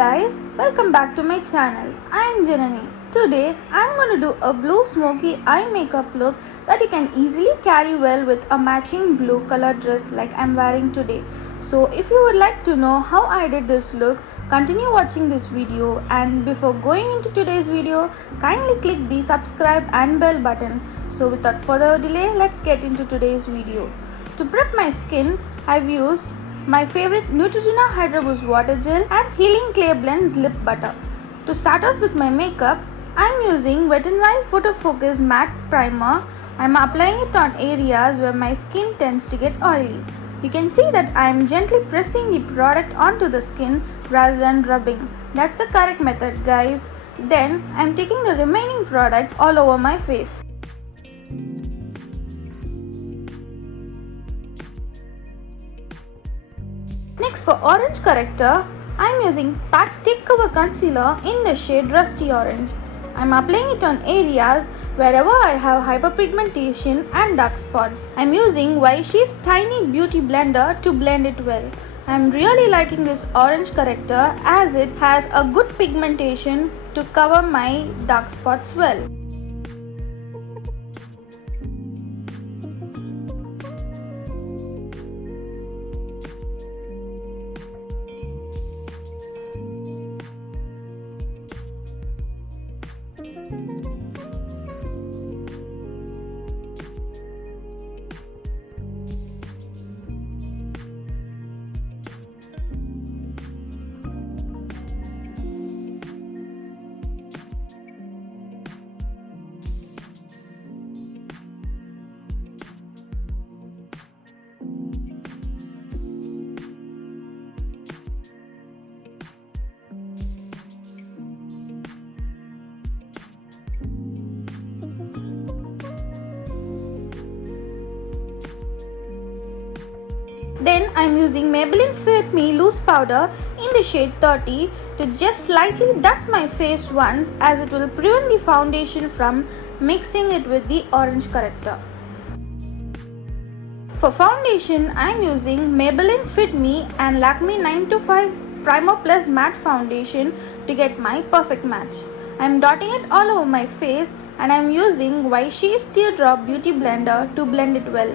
guys, welcome back to my channel. I am Janani. Today I am going to do a blue smoky eye makeup look that you can easily carry well with a matching blue color dress like I am wearing today. So if you would like to know how I did this look, continue watching this video, and before going into today's video, kindly click the subscribe and bell button. So without further delay, let's get into today's video. To prep my skin, I've used my favorite Neutrogena Hydro Boost Water Gel and Healing Clay Blends Lip Butter. To start off with my makeup, I am using Wet n Wild Photo Focus Matte Primer. I am applying it on areas where my skin tends to get oily. You can see that I am gently pressing the product onto the skin rather than rubbing. That's the correct method, guys. Then I am taking the remaining product all over my face. Next, for orange corrector, I am using PAC Thick Cover Concealer in the shade Rusty Orange. I am applying it on areas wherever I have hyperpigmentation and dark spots. I am using Vichy's Tiny Beauty Blender to blend it well. I am really liking this orange corrector as it has a good pigmentation to cover my dark spots well. Then I am using Maybelline Fit Me Loose Powder in the shade 30 to just slightly dust my face once, as it will prevent the foundation from mixing it with the orange corrector. For foundation, I am using Maybelline Fit Me and Lakme 925 Primer Plus Matte Foundation to get my perfect match. I am dotting it all over my face, and I am using Vichy's Teardrop Beauty Blender to blend it well.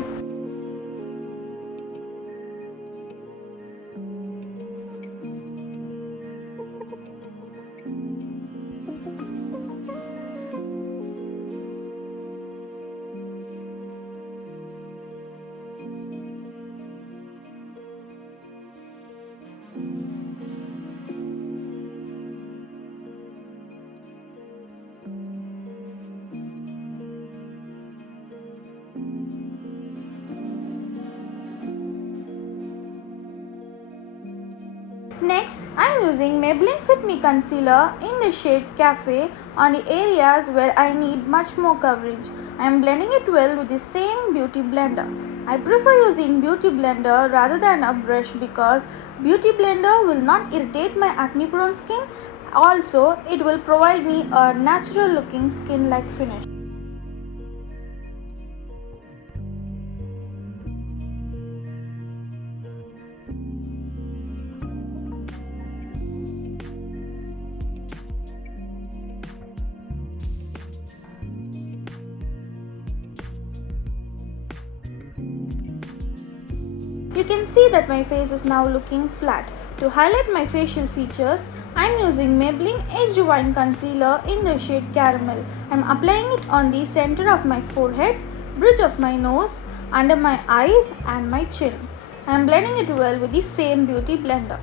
Next, I am using Maybelline Fit Me Concealer in the shade Cafe on the areas where I need much more coverage. I am blending it well with the same beauty blender. I prefer using beauty blender rather than a brush because beauty blender will not irritate my acne prone skin. Also, it will provide me a natural looking skin like finish. You can see that my face is now looking flat. To highlight my facial features, I am using Maybelline Age Rewind Concealer in the shade Caramel. I am applying it on the center of my forehead, bridge of my nose, under my eyes and my chin. I am blending it well with the same beauty blender.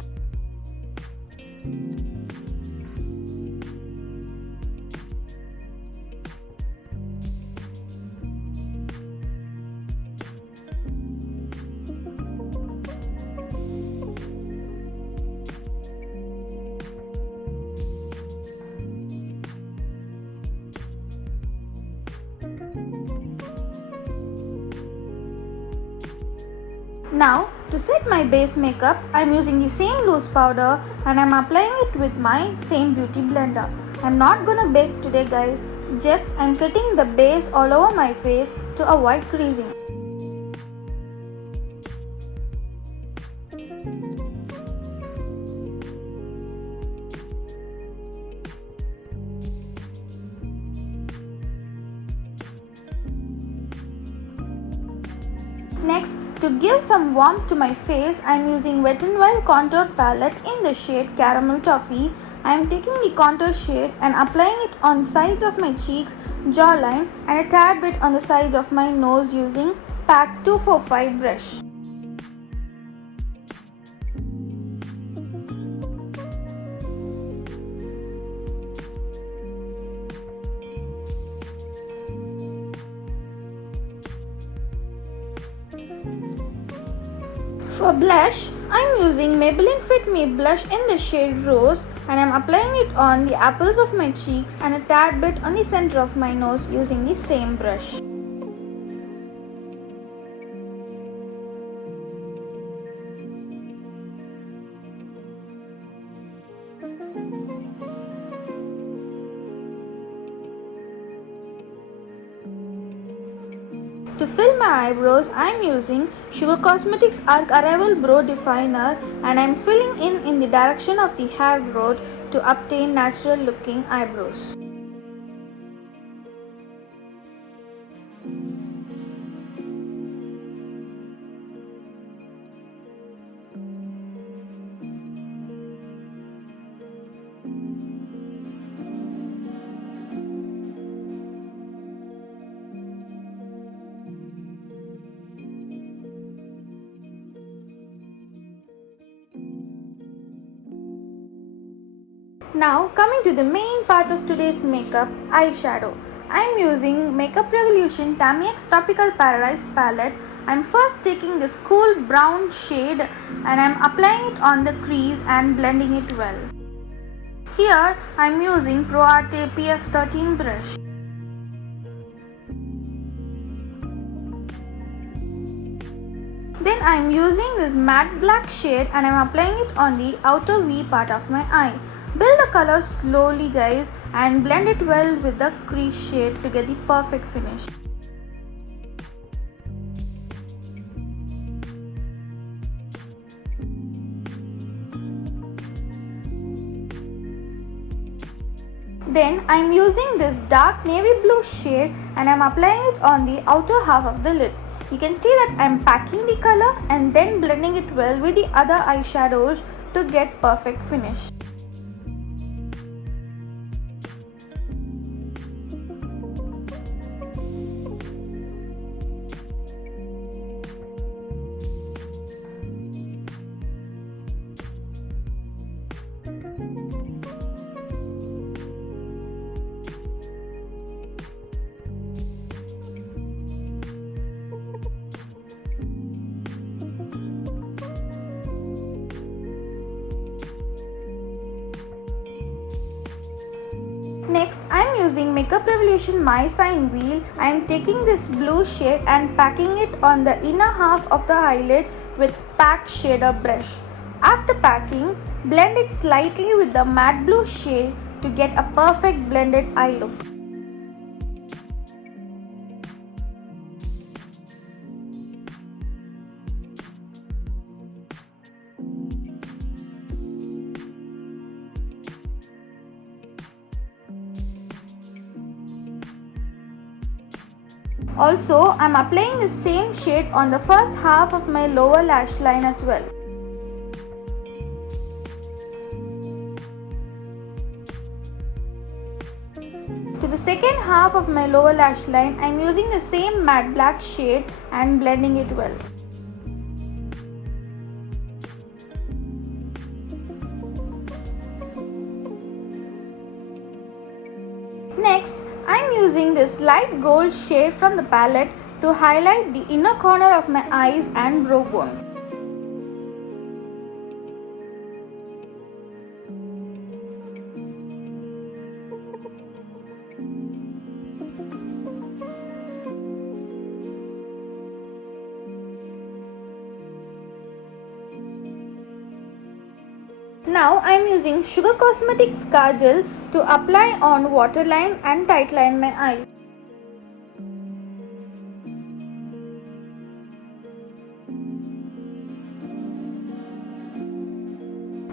Now, to set my base makeup, I am using the same loose powder and I am applying it with my same beauty blender. I am not gonna bake today, guys, just I am setting the base all over my face to avoid creasing. Next, to give some warmth to my face, I am using Wet n Wild contour palette in the shade Caramel Toffee. I am taking the contour shade and applying it on sides of my cheeks, jawline and a tad bit on the sides of my nose using PAC 245 brush. For blush, I am using Maybelline Fit Me blush in the shade Rose and I am applying it on the apples of my cheeks and a tad bit on the center of my nose using the same brush. To fill my eyebrows, I am using Sugar Cosmetics Arc Arrival Brow Definer and I am filling in the direction of the hair growth to obtain natural looking eyebrows. Now coming to the main part of today's makeup, eyeshadow. I am using Makeup Revolution Tammy X Tropical Paradise palette. I am first taking this cool brown shade and I am applying it on the crease and blending it well. Here I am using Pro Arte PF13 brush. Then I am using this matte black shade and I am applying it on the outer V part of my eye. Build the color slowly guys and blend it well with the crease shade to get the perfect finish. Then I am using this dark navy blue shade and I am applying it on the outer half of the lid. You can see that I am packing the color and then blending it well with the other eyeshadows to get perfect finish. Next, I am using Makeup Revolution My Sign Wheel. I am taking this blue shade and packing it on the inner half of the eyelid with PAC shader brush. After packing, blend it slightly with the matte blue shade to get a perfect blended eye look. Also, I am applying the same shade on the first half of my lower lash line as well. To the second half of my lower lash line, I am using the same matte black shade and blending it well. Next, I am using this light gold shade from the palette to highlight the inner corner of my eyes and brow bone. Now I am using Sugar Cosmetics Kajal to apply on waterline and tightline my eye.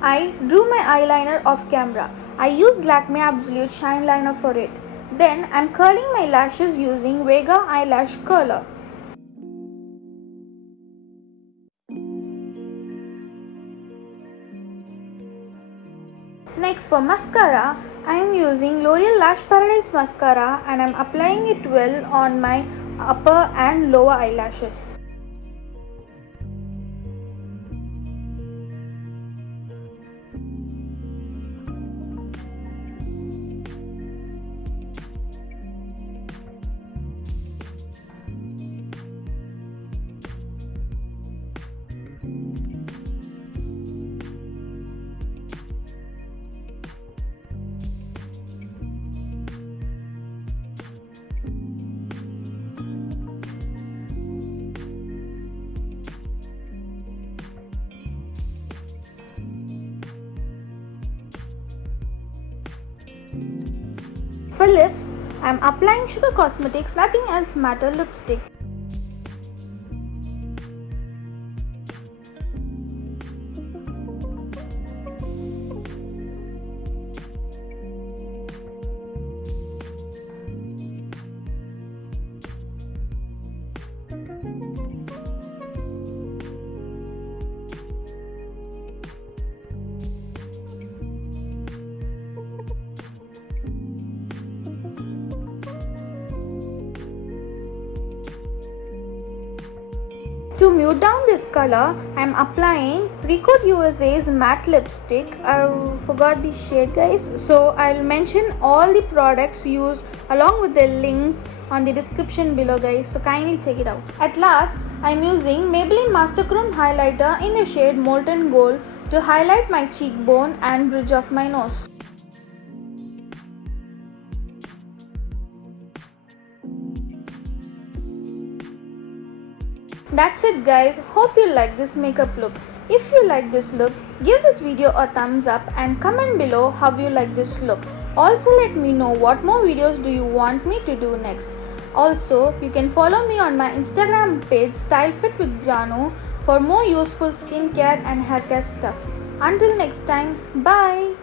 I drew my eyeliner off camera. I used Lakme Absolute Shine Liner for it. Then I am curling my lashes using Vega Eyelash Curler. Next for mascara, I am using L'Oreal Lash Paradise mascara and I am applying it well on my upper and lower eyelashes. For lips, I am applying Sugar Cosmetics Nothing Else Matter lipstick. To mute down this color, I am applying Recode USA's matte lipstick. I forgot the shade, guys, so I'll mention all the products used along with the links on the description below, guys, so kindly check it out. At last, I am using Maybelline Master Chrome highlighter in the shade Molten Gold to highlight my cheekbone and bridge of my nose. That's it, guys. Hope you like this makeup look. If you like this look, give this video a thumbs up and comment below how you like this look. Also let me know what more videos do you want me to do next. Also, you can follow me on my Instagram page StyleFit with Janu for more useful skincare and haircare stuff. Until next time, bye.